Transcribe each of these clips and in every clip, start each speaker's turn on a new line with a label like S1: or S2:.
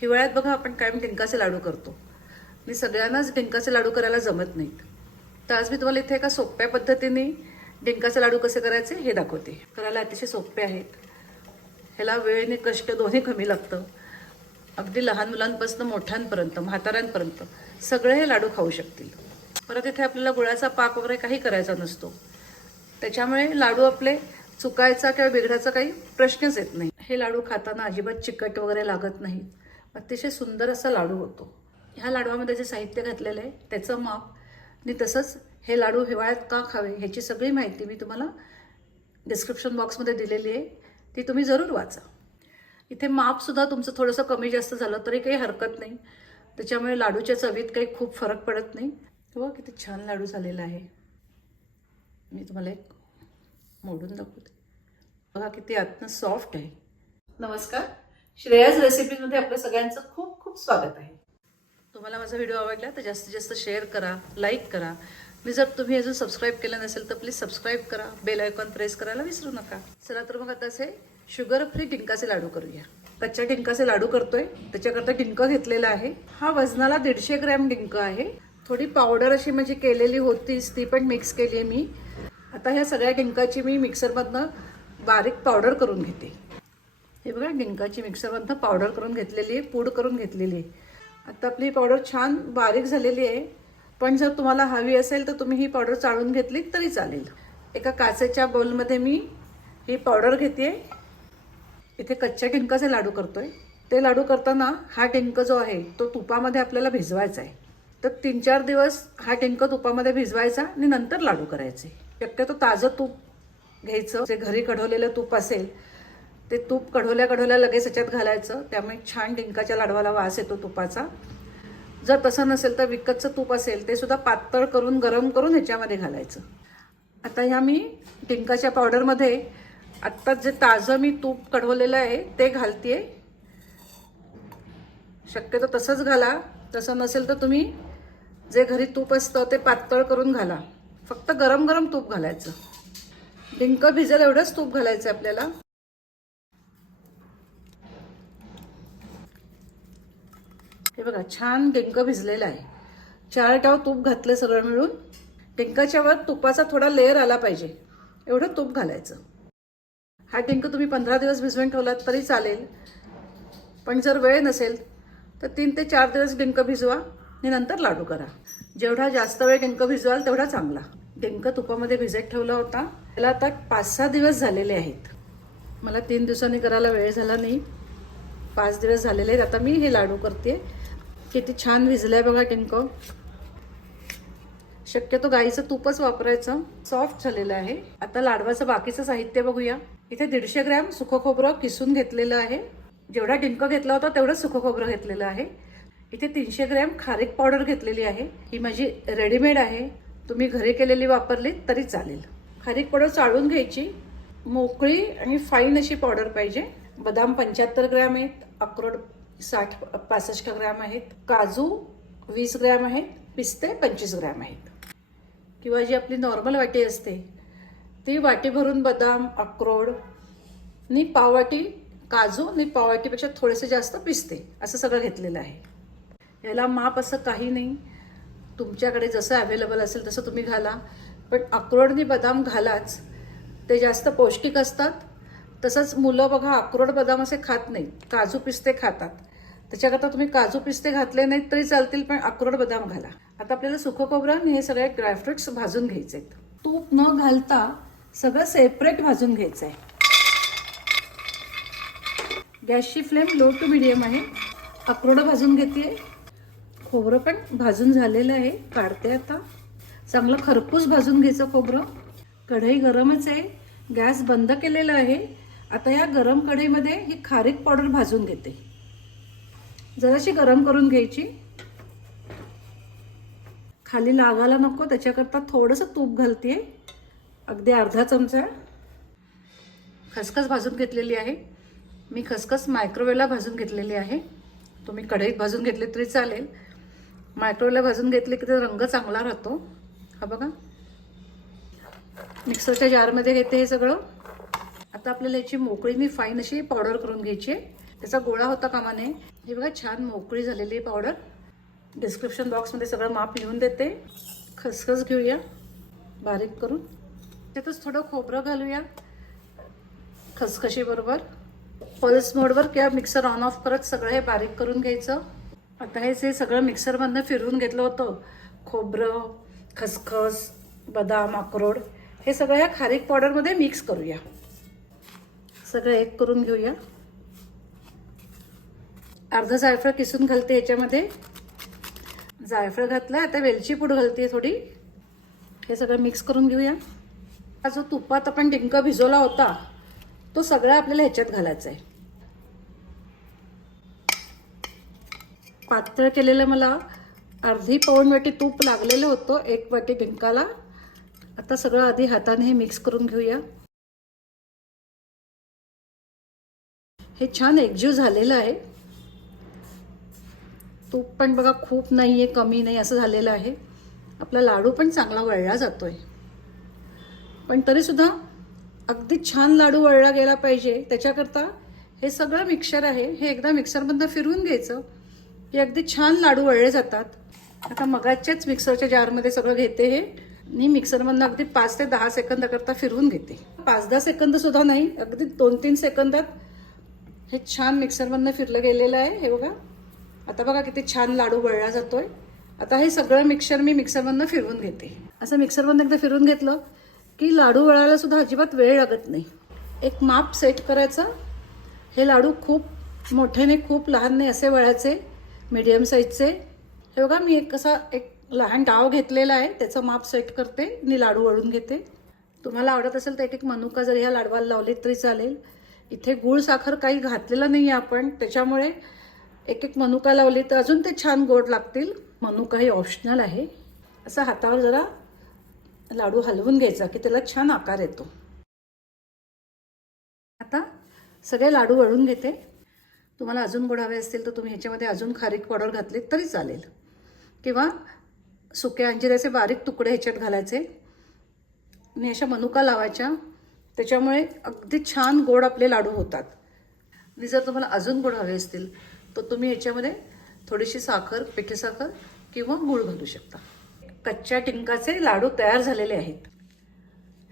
S1: हिवाळ्यात बघा आपण कायम डिंकाचे लाडू करतो. आणि सगळ्यांनाच डिंकाचे लाडू करायला जमत नाहीत. तर आज मी तुम्हाला इथे एका सोप्या पद्धतीने डिंकाचे लाडू कसे करायचे हे दाखवते. करायला अतिशय सोपे आहेत. ह्याला वेळ आणि कष्ट दोन्ही कमी लागतं. अगदी लहान मुलांपासून मोठ्यांपर्यंत म्हाताऱ्यांपर्यंत सगळे हे लाडू खाऊ शकतील. परत इथे आपल्याला गुळाचा पाक वगैरे काही करायचा नसतो. त्याच्यामुळे लाडू आपले चुकायचा किंवा बिघडायचा काही प्रश्नच येत नाही. हे लाडू खाताना अजिबात चिकट वगैरे लागत नाही अतिशय सुंदर असा लाडू होतो. ह्या लाडवामध्ये जे साहित्य घातलेलं आहे त्याचं माप आणि तसंच हे लाडू हिवाळ्यात का खावे ह्याची सगळी माहिती मी तुम्हाला डिस्क्रिप्शन बॉक्समध्ये दिलेली आहे. ती तुम्ही जरूर वाचा. इथे मापसुद्धा तुमचं थोडंसं कमी जास्त झालं तरी काही हरकत नाही. त्याच्यामुळे लाडूच्या चवीत काही खूप फरक पडत नाही. तेव्हा किती छान लाडू झालेला आहे. मी तुम्हाला एक मोडून दाखवते. बघा किती आतनं सॉफ्ट आहे. नमस्कार. श्रेयस रेसिपीमध्ये आपल्या सगळ्यांचं खूप खूप स्वागत आहे. तुम्हाला माझा व्हिडिओ आवडला तर जास्तीत जास्त शेअर करा लाईक करा. आणि जर तुम्ही अजून सबस्क्राईब केलं नसेल तर प्लीज सबस्क्राईब करा. बेल आयकॉन प्रेस करायला विसरू नका. चला तर मग आता असे शुगर फ्री डिंकाचे लाडू करूया. कच्च्या डिंकाचे लाडू करतोय. त्याच्याकरता डिंक घेतलेला आहे. हा वजनाला दीडशे ग्रॅम डिंक आहे. थोडी पावडर अशी म्हणजे केलेली होतीच ती पण मिक्स केली आहे मी. आता ह्या सगळ्या डिंकाची मी मिक्सरमधनं बारीक पावडर करून घेते. हे बघा डिंकाची मिक्सरमधनं पावडर करून घेतलेली आहे पूड करून घेतलेली आहे. आता आपली पावडर छान बारीक झालेली आहे. पण जर तुम्हाला हवी असेल तर तुम्ही ही पावडर चाळून घेतली तरी चालेल. एका काचेच्या बाउलमध्ये मी ही पावडर घेते इथे कच्च्या डिंकाचे लाडू करतो आहे ते लाडू करताना हा डिंक जो आहे तो तुपामध्ये आपल्याला भिजवायचा आहे. तर तीन चार दिवस हा डिंक तुपामध्ये भिजवायचा आणि नंतर लाडू करायचे. शक्यतो ताजं तूप घ्यायचं. जे घरी कढवलेलं तूप असेल ते तूप कढवल्या कढवल्या लगेच ह्याच्यात घालायचं. त्यामुळे छान डिंकाच्या लाडवाला वास येतो तुपाचा. जर तसं नसेल तर विकतचं तूप असेल ते सुद्धा पातळ करून गरम करून ह्याच्यामध्ये घालायचं. आता ह्या मी डिंकाच्या पावडरमध्ये आत्ता जे ताजं मी तूप कढवलेलं आहे ते घालते शक्यतो तसंच घाला. तसं नसेल तर तुम्ही जे घरी तूप असतं ते पातळ करून घाला. फक्त गरम गरम तूप घालायचं. डिंक भिजेल एवढंच तूप घालायचं आपल्याला. हे बघा छान डिंक भिजलेलं आहे. चार टाव तूप घातलं सगळं मिळून. डिंकाच्या वर तुपाचा थोडा लेअर आला पाहिजे. एवढं तूप घालायचं. हा डिंक तुम्ही पंधरा दिवस भिजवून ठेवलात तरी चालेल. पण जर वेळ नसेल तर तीन ते चार दिवस डिंक भिजवा आणि नंतर लाडू करा. जेवढा जास्त वेळ डिंक भिजवाल तेवढा चांगला. डिंक तुपामध्ये भिजत ठेवला होता. त्याला आता पाच सहा दिवस झालेले आहेत. मला तीन दिवसांनी करायला वेळ झाला नाही. पाच दिवस झालेले आहेत. आता मी हे लाडू करते किती छान भिजलंय बघा टिंक शक्यतो गाईचं तूपच वापरायचं. सॉफ्ट झालेलं आहे. आता लाडवाचं बाकीचं साहित्य बघूया. इथे दीडशे ग्रॅम सुखं खोबरं किसून घेतलेलं आहे. जेवढा डिंक घेतला होता तेवढं सुखं खोबरं घेतलेलं आहे. इथे तीनशे ग्रॅम खारीक पावडर घेतलेली आहे. ही माझी रेडीमेड आहे. तुम्ही घरी केलेली वापरली तरी चालेल. खारीक पावडर चाळून घ्यायची. मोकळी आणि फाईन अशी पावडर पाहिजे. बदाम पंच्याहत्तर ग्रॅम आहेत. अक्रोड साठ पासष्ट ग्रॅम आहेत. काजू वीस ग्रॅम आहेत. पिस्ते पंचवीस ग्रॅम आहेत. किंवा जी आपली नॉर्मल वाटी असते ती वाटी भरून बदाम अक्रोड नी पाववाटी काजू आणि पाववाटीपेक्षा थोडेसे जास्त पिस्ते असं सगळं घेतलेलं आहे. याला माप असं काही नाही. तुमच्याकडे जसं अवेलेबल असेल तसं तुम्ही घाला. पण अक्रोडनी बदाम घालाच. ते जास्त पौष्टिक असतात. तसंच मुलं बघा अक्रोड बदाम असे खात नाहीत. काजू पिस्ते खातात. त्याच्याकरता तुम्ही काजू पिस्ते घातले नाहीत तरी चालतील पण अक्रोड बदाम घाला. आता आपल्याला सुकं खोबरं आणि हे सगळे ड्रायफ्रुट्स भाजून घ्यायचे आहेत. तूप न घालता सगळं सेपरेट भाजून घ्यायचं आहे. गॅसची फ्लेम लो टू मिडियम आहे. अक्रोड भाजून घेते खोबरं पण भाजून झालेलं आहे. काढते आता. चांगलं खरपूस भाजून घ्यायचं खोबरं. कढई गरमच आहे. गॅस बंद केलेला आहे. आता या गरम कढईमध्ये ही खारीक पावडर भाजून घेते. जराशी गरम करून घ्यायची. खाली लागायला नको त्याच्याकरता थोडंसं तूप घालते अगदी अर्धा चमचा. खसखस भाजून घेतलेली आहे. मी खसखस मायक्रोवेवला भाजून घेतलेली आहे. तुम्ही कढईत भाजून घेतले तरी चालेल. मायक्रोवेवला भाजून घेतले की तर रंग चांगला राहतो. हा बघा. मिक्सरच्या जारमध्ये घेते हे सगळं. आता आपल्याला याची मोकळी मी फाईन अशी पावडर करून घ्यायची आहे. त्याचा गोळा होता कामा नये ही बघा छान मोकळी झालेली पावडर डिस्क्रिप्शन बॉक्समध्ये सगळं माप लिहून देते. खसखस घेऊया. बारीक करून. त्यातच थोडं खोबरं घालूया. खसखशीबरोबर पल्स मोडवर किंवा मिक्सर ऑन ऑफ करत सगळं हे बारीक करून घ्यायचं. आता हे जे सगळं मिक्सरमधनं फिरवून घेतलं होतं. खोबरं खसखस बदाम अक्रोड हे सगळं ह्या खारीक पावडरमध्ये मिक्स करूया. सगळं एक करून घेऊया. अर्ध जायफळ किसून घालते ह्याच्यामध्ये जायफळ घातलं आता वेलची पूड घालते थोडी. हे सगळं मिक्स करून घेऊया. हा जो तुपात आपण डिंक भिजवला होता तो सगळा आपल्याला ह्याच्यात घालायचा आहे पातळ केलेलं मला अर्धी पाऊण वाटी तूप लागलेलं होतं एक वाटी डिंकाला. आता सगळं आधी हाताने हे मिक्स करून घेऊया. हे छान एकजीव झालेलं आहे. तूप पण बघा खूप नाही आहे कमी नाही असं झालेलं आहे. आपला लाडू पण चांगला वळला जातो आहे पण तरीसुद्धा अगदी छान लाडू वळला गेला पाहिजे. त्याच्याकरता हे सगळं मिक्सर आहे. हे एकदा मिक्सरमधनं फिरवून घ्यायचं. की अगदी छान लाडू वळले जातात. आता मगाच्याच मिक्सरच्या जारमध्ये सगळं घेते हे. मी मिक्सरमधनं अगदी पाच ते दहा सेकंदाकरता फिरवून घेते. पाच दहा सेकंदसुद्धा नाही अगदी दोन तीन सेकंदात हे छान मिक्सरमधनं फिरलं गेलेलं आहे हे बघा. आता बघा किती छान लाडू वळला जातोय. आता हे सगळं मिक्सर मी मिक्सरमधनं फिरवून घेते. असं मिक्सरमधनं एकदा फिरवून घेतलं की लाडू वळायला सुद्धा अजिबात वेळ लागत नाही. एक माप सेट करायचं. हे लाडू खूप मोठ्याने खूप लहान नाही असे वळायचे मीडियम साईजचे हे बघा मी एक असा एक लहान डाव घेतलेला आहे. त्याचं माप सेट करते. आणि लाडू वळून घेते. तुम्हाला आवडत असेल तर एक एक मनुका जर ह्या लाडवाला लावले तरी चालेल. इथे गूळ साखर काही घातलेलं नाही आहे आपण. त्याच्यामुळे एक एक मनुका लावली तर अजून ते छान गोड लागतील. मनुका ही ऑप्शनल आहे. असं हातावर जरा लाडू हलवून घ्यायचा की त्याला छान आकार येतो. आता सगळे लाडू वळून घेते. तुम्हाला अजून गोड हवे असतील तर तुम्ही ह्याच्यामध्ये अजून खारीक पावडर घातली तरी चालेल. किंवा सुक्या अंजिराचे बारीक तुकडे ह्याच्यात घालायचे. आणि अशा मनुका लावायच्या. त्याच्यामुळे अगदी छान गोड आपले लाडू होतात. आणि जर तुम्हाला अजून गोड हवे असतील तर तुम्ही याच्यामध्ये थोडीशी साखर पिठेसाखर किंवा गूळ घालू शकता. कच्च्या टिंकाचे लाडू तयार झालेले आहेत.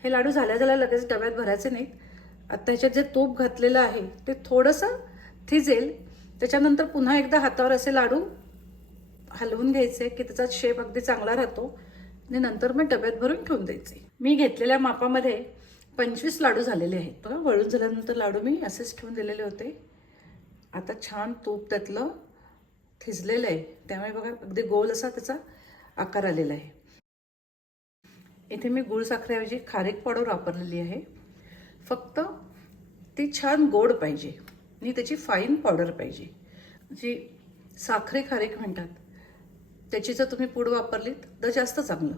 S1: हे लाडू झाल्या झाल्या लगेच डब्यात भरायचे नाहीत. आता ह्याच्यात जे तूप घातलेलं आहे ते थोडंसं थिजेल. त्याच्यानंतर पुन्हा एकदा हातावर असे लाडू हलवून घ्यायचे की त्याचा शेप अगदी चांगला राहतो. आणि नंतर मग डब्यात भरून ठेवून द्यायचे. मी घेतलेल्या मापामध्ये पंचवीस लाडू झालेले आहेत. बघा वळून झाल्यानंतर लाडू मी असेच ठेवून दिलेले होते. आता छान तूप त्यातलं थिजलेलं आहे. त्यामुळे बघा अगदी गोल असा त्याचा आकार आलेला आहे. इथे मी गुळ साखरेऐवजी खारीक पावडर वापरलेली आहे. फक्त ती छान गोड पाहिजे. आणि त्याची फाईन पावडर पाहिजे. जी साखरे खारीक म्हणतात त्याची जर तुम्ही पूड वापरलीत तर जास्त चांगलं.